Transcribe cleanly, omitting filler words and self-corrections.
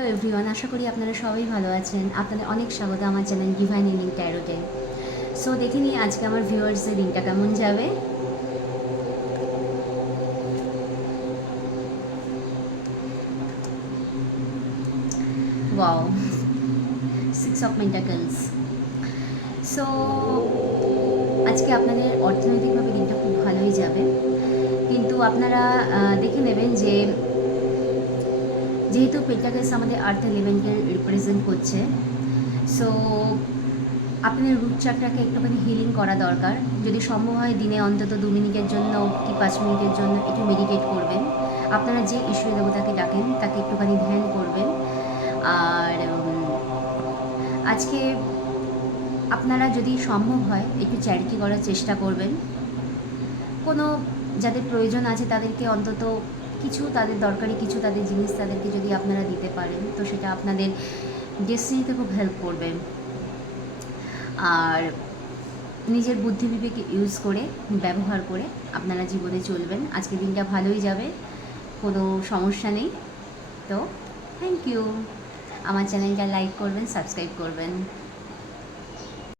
Hello everyone, আশা করি আপনারা সবাই ভালো আছেন। আপনাদের অনেক স্বাগত আমার চ্যানেল ডিভাইন হিলিং ট্যারোটে। সো দেখে নিই আজকে আমার ভিউয়ার্সদের দিনটা কেমন যাবে। Wow, 6 of pentacles. সো আজকে আপনাদের অর্থনৈতিকভাবে দিনটা খুব ভালোই যাবে, কিন্তু আপনারা দেখে নেবেন যে যেহেতু পেন্টাকলস আমাদের আর্থ এলিমেন্টকে রিপ্রেজেন্ট করছে, সো আপনার রুট চাকরাকে একটুখানি হিলিং করা দরকার। যদি সম্ভব হয় দিনে অন্তত 2 মিনিটের জন্য কি 5 মিনিটের জন্য একটু মেডিটেট করবেন। আপনারা যে ঈশ্বর দেবতাকে ডাকেন তাকে একটুখানি ধ্যান করবেন। আর আজকে আপনারা যদি সম্ভব হয় একটু চ্যারিটি করার চেষ্টা করবেন। কোনো যাদের প্রয়োজন আছে তাদেরকে অন্তত কিছু, তাদের দরকারি কিছু তাদের জিনিস তাদেরকে যদি আপনারা দিতে পারেন, তো সেটা আপনাদের ডেস্টিনিতে খুব হেল্প করবে। আর নিজের বুদ্ধি বিবেক ইউজ করে, ব্যবহার করে আপনারা জীবনে চলবেন। আজকের দিনটা ভালোই যাবে, কোনো সমস্যা নেই। তো থ্যাংক ইউ। আমার চ্যানেলটা লাইক করবেন, সাবস্ক্রাইব করবেন।